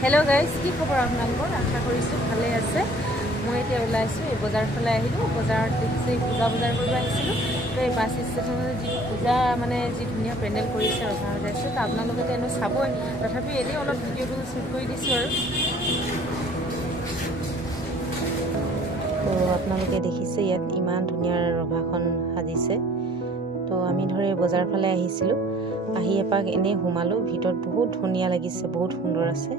Hello guys की खबर आपनालोকৰ आशा কৰিছো ভালে আছে মই এতিয়া ওলাইছো এই বজাৰ ফালে আহিলো বজাৰত দেখিছে পূজা বজাৰ কৰিব আহিছিলো তো এই বাস ষ্টেচনত যি পূজা মানে যি ধুনীয়া পেন্ডেল কৰিছে আৰু ভাল যাইছে তো আপোনালোকে এনে চাবই তথাপি এনে অলপ ভিডিওটো শুট কৰি দিছো আৰু তো আপোনালোকে দেখিছে ইয়াত ইমান ধুনীয়া ৰভাখন সাজিছে তো আমি ধৰে বজাৰ ফালে আহিছিলো আহি এপাক এনে হুমালো ভিতৰত বহুত ধুনীয়া লাগিছে বহুত সুন্দৰ আছে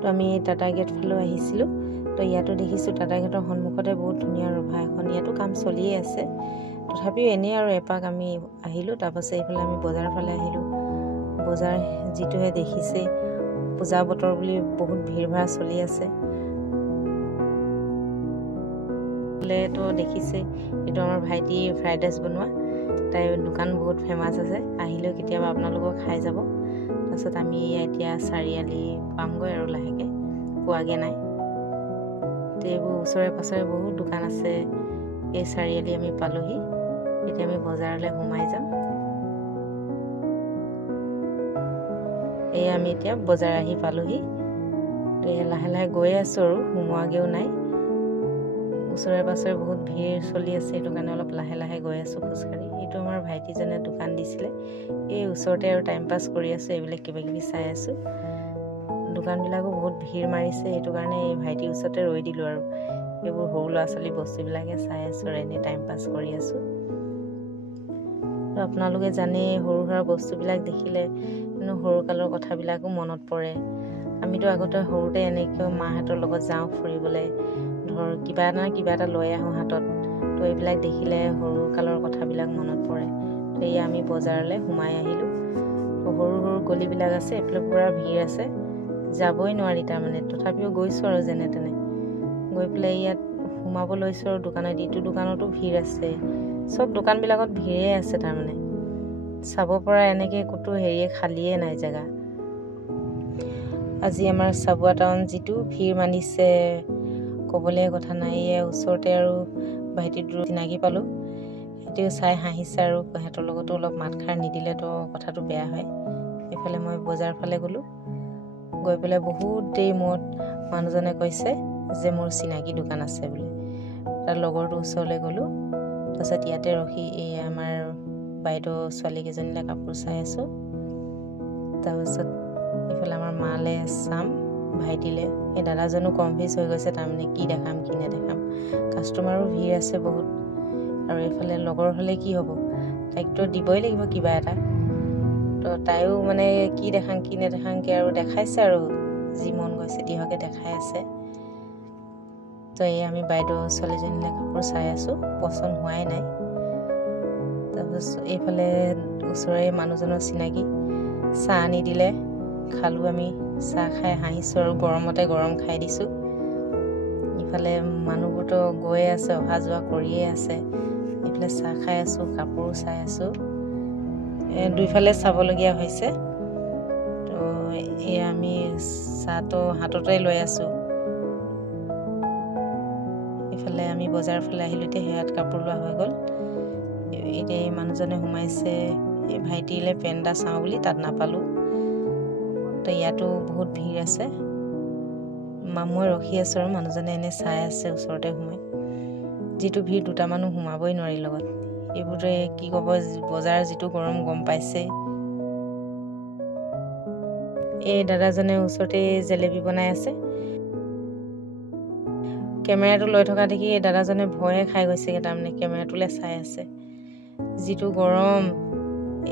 তো আমি টাটা গেট ফালে আহিছিলো তো ইয়াতো দেখিছো টাটা গেটৰ সন্মুখতে বহুত ধুনীয়া ৰভা এখন ইয়াতো কাম চলিয়ে আছে তথাপিও এনে আৰু এপাক আমি আহিলো তাৰপাছত এইফালে আমি বজাৰ ফালে আহিলো বজাৰ যিটোহে দেখিছে পূজা বতৰ বুলি বহুত ভিৰ ভাৰ চলি আছে তো দেখিছে এটো আমাৰ ভাইটি ফ্ৰাইড ৰাইচ বনোৱা তাই দোকান বহুত ফেমাস আছে আহিলেও কেতিয়াবা আপোনালোকক খাই যাব তাৰছত আমি এতিয়া চাৰিআলি পামগৈ আৰু লাহেকে পোৱাগে নাই তেবু ওচৰে পাছৰে বহুত দোকান আছে এই চাৰিআলি আমি পালোহি এতিয়া আমি বজাৰলৈ ঘুমাই যাম এই আমি এতিয়া বজাৰ আহি পালোহি তে লাহে লাহে গৈ আছো আৰু ঘুমোৱাগেও নাই ওচৰে পাছৰে বহুত ভিৰ চলি আছে এটো কাৰণে অলপ লাহে লাহে গৈ আছো খুচকাৰি এটো আমাৰ ভাইটিজনে দোকান দিছিলে এই ওচৰতে আৰু টাইম পাস কৰি আছে এইবিলাক কিবা কিবি চাই আছো দোকান বিলাকো বহুত ভিৰ মাৰিছে এটো কাৰণে এই ভাইটি ওচৰতে ৰৈ দিলো আৰু এইবোৰ সৰু ল'ৰা-ছোৱালী বস্তু বিলাকে চাই আছো এনে টাইম পাস কৰি আছো তো আপোনালোকে জানে সৰু সৰু বস্তু বিলাক দেখিলে সৰু কালৰ কথাবিলাকো মনত পৰে আমিতো আগতে সৰুতে এনেকৈ মাহঁতৰ লগত যাওঁ ফুৰিবলৈ ধৰ কিবা এটা লৈ আহো হাতত তো এইবিলাক দেখিলে সৰু কালৰ কথাবিলাক মনত পৰে তো এই আমি বজাৰলৈ ঘুমাই আহিলো তো সৰু সৰু গলিবিলাক আছে এফালে পুৰা ভিৰ আছে যাবই নোৱাৰি তাৰ মানে তথাপিও গৈছো আৰু যেনে তেনে গৈ প্লে ইয়াত ঘুমাব লৈছো আৰু দোকানত ইটো দোকানতো ভিৰ আছে সব দোকানবিলাকত ভিৰে আছে তাৰ মানে চাব পৰা এনেকে কতো হেৰিয়ে খালিয়ে নাই জায়গা আজি আমাৰ চাবুৱা টাউন যিটো ভিৰ মানিছে কবলে কথা নাই এই ওচৰতে আৰু ভাইটি চিনাকি পালো এতিয়াও চাই হাঁহিছে আৰু হেতৰ লগতো অলপ মাতখাৰ নিদিলে তো কথাটো বেয়া হয় এফালে মই বজাৰ ফালে গলো গৈ পেলে বহুত দেৰি মত মানুহজনে কৈছে যে মোৰ চিনাকি দোকান আছে বুলি তাৰ লগৰটো ওচৰলৈ গলো তাৰছত ইয়াতে ৰখি এই আমাৰ বাইদেউ ছোৱালী কেজনীলে কাপোৰ চাই আছো তাৰছত এফালে আমাৰ মালে চাম ভাইটিলে এই দাদাজনো কনফিউজ হৈ গৈছে তাৰমানে কি দেখাম কি নেদেখাম কাস্টমাৰো ভিৰ আছে বহুত আৰু এফালে লগৰ হলে কি হ'ব তাইকতো দিবই লাগিব কিবা এটা তো তাইও মানে কি দেখাম কি নেদেখামকে আৰু দেখাইছে আৰু যি মন গৈছে দিহকে দেখাই আছে তো এই আমি বাইদেউ ছোৱালীজনীলে কাপোৰ চাই আছো পছন্দ হোৱাই নাই তাৰপিছত এইফালে ওচৰৰে মানুহজনৰ চিনাকি চাহ আনি দিলে খালো আমি চাহ খাই হাঁহিছো আৰু গৰমতে গৰম খাই দিছো ইফালে মানুহবোৰতো গৈ আছে অহা যোৱা কৰিয়ে আছে ইফালে চাহ খাই আছো কাপোৰ চাই আছো দুইফালে চাবলগীয়া হৈছে তো এই আমি চাহটো হাততে লৈ আছো ইফালে আমি বজাৰ ফালে আহিলো তে হেয়াত কাপোৰ লোৱা হৈ গল এতিয়া এই মানুহজনে সোমাইছে এই ভাইটিলে পেনটা চাওঁ বুলি তাত নাপালো তো ইয়াতো বহুত ভিৰ আছে মই ৰখি আছো আৰু মানুহজনে এনে চাই আছে ওচৰতে সোমাই যিটো ভিৰ দুটা মানুহ সোমাবই নোৱাৰি লগত এইবোৰে কি ক'ব বজাৰ যিটো গৰম গম পাইছে এই দাদাজনে ওচৰতে জেলেবি বনাই আছে কেমেৰাটো লৈ থকা দেখি এই দাদাজনে ভয়ে খাই গৈছে তাৰমানে কেমেৰাটোলে চাই আছে যিটো গৰম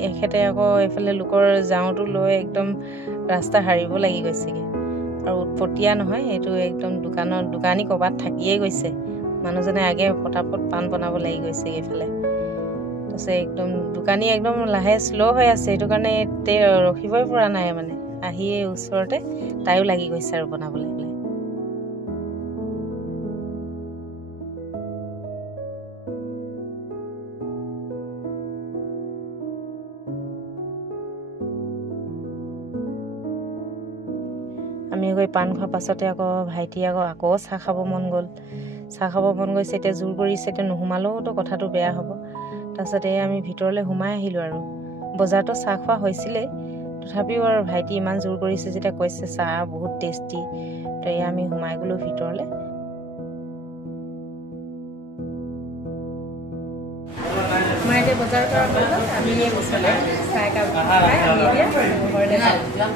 এখেতে আকৌ এফালে লোকৰ যাওঁটো লৈ একদম ৰাস্তা হাৰিব লাগি গৈছেগে আৰু উৎপতিয়া নহয় এইটো একদম দোকানী কবাত থাকিয়ে গৈছে মানুহজনে আগে পটাপট পান বনাব লাগি গৈছে এইফালে তাৰপিছত একদম দোকানী একদম লাহে শ্ল' হৈ আছে এইটো কাৰণে ৰখিবই পৰা নাই মানে আহিয়ে ওচৰতে তাইও লাগি গৈছে আৰু বনাবলৈ আমি গৈ পান খোৱাৰ পাছতে আকৌ ভাইটি আকৌ চাহ খাব মন গ'ল এতিয়া জোৰ কৰিছে এতিয়া নুসুমালেওতো কথাটো বেয়া হ'ব তাৰপিছত আমি ভিতৰলৈ সোমাই আহিলো আৰু বজাৰতো চাহ খোৱা হৈছিলে তথাপিও আৰু ভাইটি ইমান জোৰ কৰিছে যেতিয়া কৈছে চাহ বহুত টেষ্টি, তো এয়া আমি সোমাই গ'লোঁ ভিতৰলৈ। আমাৰ এতিয়া বজাৰ কৰা হ'ল, আমি ওচৰতে চাহ একাপ খাই আমি এতিয়া ঘৰলৈ যাওঁ।